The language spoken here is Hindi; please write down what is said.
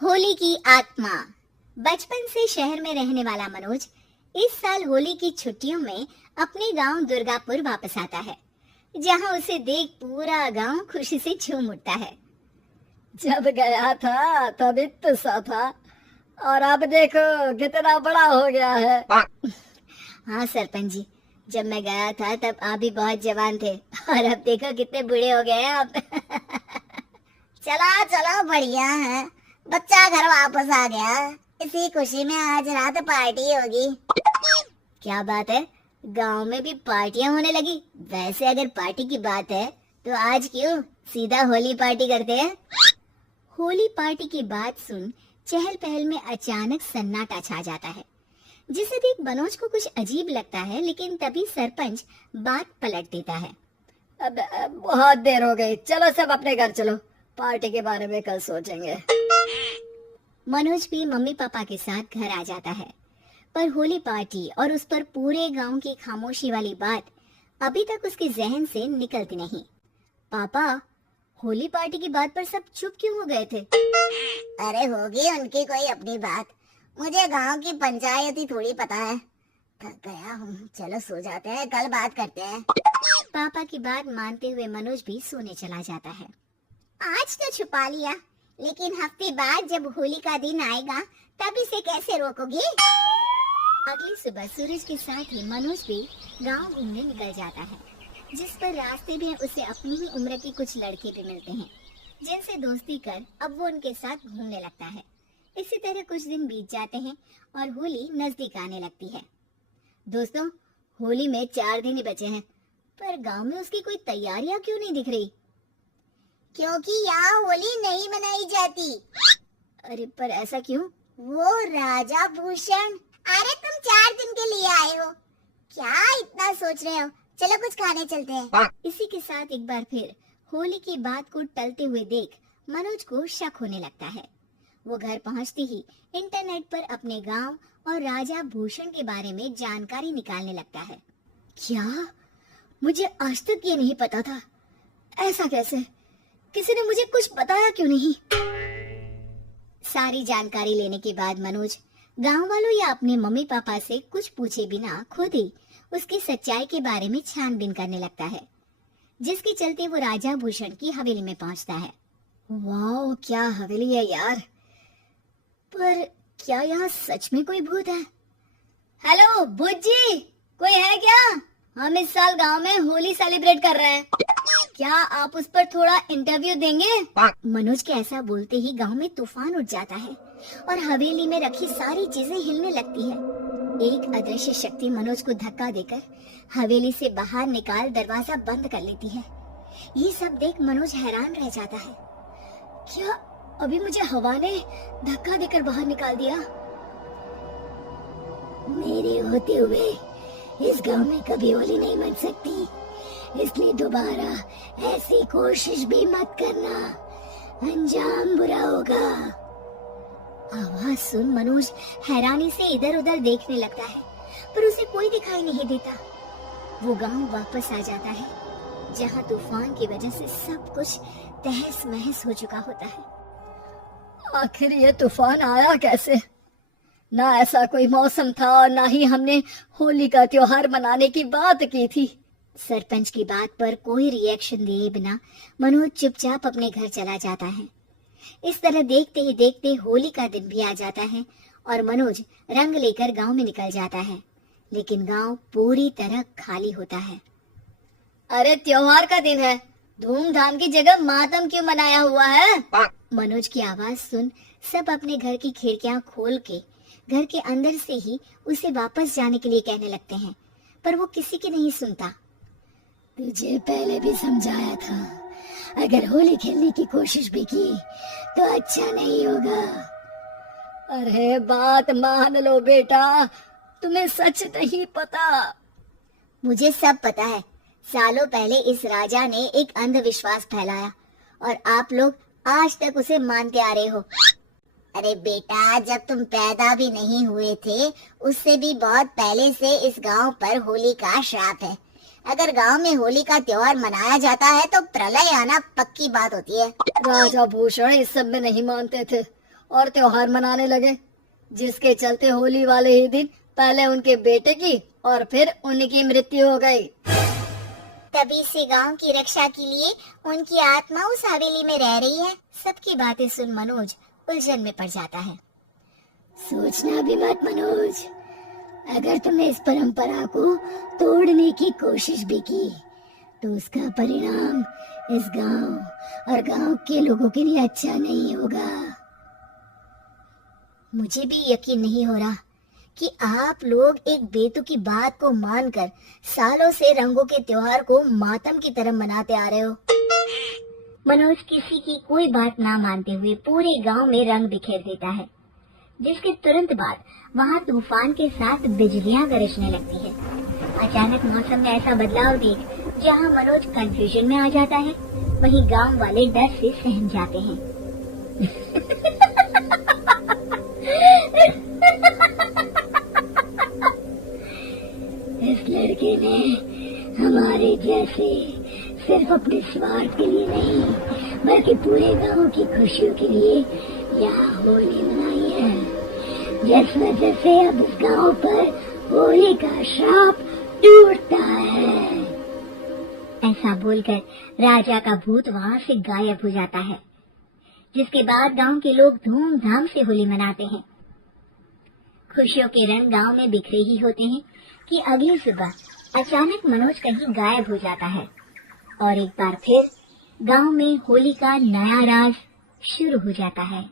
होली की आत्मा। बचपन से शहर में रहने वाला मनोज इस साल होली की छुट्टियों में अपने गांव दुर्गापुर वापस आता है, जहां उसे देख पूरा गांव खुशी से झूम उठता है। जब गया था तब इतना सा था और अब देखो कितना बड़ा हो गया है। हाँ सरपंच जी, जब मैं गया था तब आप भी बहुत जवान थे और अब देखो कितने बूढ़े हो गए हैं आप। चला चला बढ़िया है, बच्चा घर वापस आ गया। इसी खुशी में आज रात पार्टी होगी। क्या बात है, गांव में भी पार्टियां होने लगी। वैसे अगर पार्टी की बात है तो आज क्यों सीधा होली पार्टी करते हैं। होली पार्टी की बात सुन चहल पहल में अचानक सन्नाटा छा जाता है, जिसे देख मनोज को कुछ अजीब लगता है, लेकिन तभी सरपंच बात पलट देता है। अब बहुत देर हो गई, चलो सब अपने घर चलो, पार्टी के बारे में कल सोचेंगे। मनोज भी मम्मी पापा के साथ घर आ जाता है, पर होली पार्टी और उस पर पूरे गांव की खामोशी वाली बात अभी तक उसके जहन से निकलती नहीं। पापा, होली पार्टी की बात पर सब चुप क्यों हो गए थे? अरे होगी उनकी कोई अपनी बात, मुझे गांव की पंचायत ही थोड़ी पता है। थक गया हूँ, चलो सो जाते हैं, कल बात करते हैं। पापा की बात मानते हुए मनोज भी सोने चला जाता है। आज तो छुपा लिया, लेकिन हफ्ते बाद जब होली का दिन आएगा तब इसे कैसे रोकोगे? अगली सुबह सूरज के साथ ही मनोज भी गांव घूमने निकल जाता है, जिस पर रास्ते में उसे अपनी ही उम्र के कुछ लड़के भी मिलते हैं, जिनसे दोस्ती कर अब वो उनके साथ घूमने लगता है। इसी तरह कुछ दिन बीत जाते हैं और होली नजदीक आने लगती है। दोस्तों, होली में 4 दिन ही बचे हैं, पर गांव में उसकी कोई तैयारियां क्यों नहीं दिख रही? क्योंकि यहाँ होली नहीं मनाई जाती। अरे पर ऐसा क्यों? वो राजा भूषण। अरे तुम 4 दिन के लिए आए हो, क्या इतना सोच रहे हो? चलो कुछ खाने चलते हैं। इसी के साथ एक बार फिर होली की बात को टलते हुए देख मनोज को शक होने लगता है। वो घर पहुंचते ही इंटरनेट पर अपने गांव और राजा भूषण के बारे में जानकारी निकालने लगता है। क्या? मुझे आज तक ये नहीं पता था। ऐसा कैसे? किसी ने मुझे कुछ बताया क्यों नहीं? सारी जानकारी लेने के बाद मनोज गांव वालों या अपने मम्मी पापा से कुछ पूछे बिना खुद ही उसकी सच्चाई के बारे में छानबीन करने लगता है, जिसके चलते वो राजा भूषण की हवेली में पहुंचता है। वाह, क्या हवेली है यार! पर क्या यहाँ सच में कोई भूत है? हेलो भूत जी, कोई है क्या? हम इस साल गांव में होली सेलिब्रेट कर रहे हैं, क्या आप उस पर थोड़ा इंटरव्यू देंगे? मनोज के ऐसा बोलते ही गांव में तूफान उठ जाता है और हवेली में रखी सारी चीजें हिलने लगती है। एक अदृश्य शक्ति मनोज को धक्का देकर हवेली से बाहर निकाल दरवाजा बंद कर लेती है। ये सब देख मनोज हैरान रह जाता है। क्या अभी मुझे हवा ने धक्का देकर बाहर निकाल दिया? मेरे होते हुए इस गांव में कभी होली नहीं मन सकती, इसलिए दोबारा ऐसी कोशिश भी मत करना, अंजाम बुरा होगा। आवाज सुन मनोज हैरानी से इधर उधर देखने लगता है, पर उसे कोई दिखाई नहीं देता। वो गांव वापस आ जाता है, जहां तूफान की वजह से सब कुछ तहस महस हो चुका होता है। आखिर ये तूफान आया कैसे? ना ऐसा कोई मौसम था और ना ही हमने होली का त्योहार मनाने की बात की थी। सरपंच की बात पर कोई रिएक्शन दिए बिना मनोज चुपचाप अपने घर चला जाता है। इस तरह देखते ही देखते होली का दिन भी आ जाता है और मनोज रंग लेकर गांव में निकल जाता है, लेकिन गांव पूरी तरह खाली होता है। अरे त्योहार का दिन है, धूमधाम की जगह मातम क्यों मनाया हुआ है? मनोज की आवाज सुन सब अपने घर की खिड़कियां खोल के घर के अंदर से ही उसे वापस जाने के लिए कहने लगते हैं, पर वो किसी की नहीं सुनता। तुझे पहले भी समझाया था, अगर होली खेलने की कोशिश भी की तो अच्छा नहीं होगा। अरे बात मान लो बेटा, तुम्हें सच नहीं पता। मुझे सब पता है। सालों पहले इस राजा ने एक अंधविश्वास फैलाया और आप लोग आज तक उसे मानते आ रहे हो। अरे बेटा, जब तुम पैदा भी नहीं हुए थे उससे भी बहुत पहले से इस गांव पर होली का श्राप है। अगर गांव में होली का त्योहार मनाया जाता है तो प्रलय आना पक्की बात होती है। राजा भूषण इस सब में नहीं मानते थे और त्योहार मनाने लगे, जिसके चलते होली वाले ही दिन पहले उनके बेटे की और फिर उनकी मृत्यु हो गई। तभी से गांव की रक्षा के लिए उनकी आत्मा उस हवेली में रह रही है। सबकी बातें सुन मनोज उलझन में पड़ जाता है। सोचना भी मत मनोज, अगर तुमने इस परंपरा को तोड़ने की कोशिश भी की तो उसका परिणाम इस गांव और गांव के लोगों के लिए अच्छा नहीं होगा। मुझे भी यकीन नहीं हो रहा कि आप लोग एक बेतुकी बात को मानकर सालों से रंगों के त्योहार को मातम की तरह मनाते आ रहे हो। मनोज किसी की कोई बात ना मानते हुए पूरे गांव में रंग बिखेर देता है, जिसके तुरंत बाद वहां तूफान के साथ बिजलियां गरजने लगती है। अचानक मौसम में ऐसा बदलाव देख जहां मनोज कंफ्यूजन में आ जाता है, वहीं गांव वाले डर से सहम जाते हैं। इस लड़के ने हमारे जैसे सिर्फ अपने स्वार्थ के लिए नहीं बल्कि पूरे गांव की खुशियों के लिए यहाँ होली मनाई है, जिस वजह से अब इस गांव पर होली का श्राप टूटता है। ऐसा बोलकर राजा का भूत वहां से गायब हो जाता है, जिसके बाद गांव के लोग धूमधाम से होली मनाते हैं। खुशियों के रंग गांव में बिखरे ही होते हैं कि अगली सुबह अचानक मनोज कहीं गायब हो जाता है और एक बार फिर गांव में होली का नया राज शुरू हो जाता है।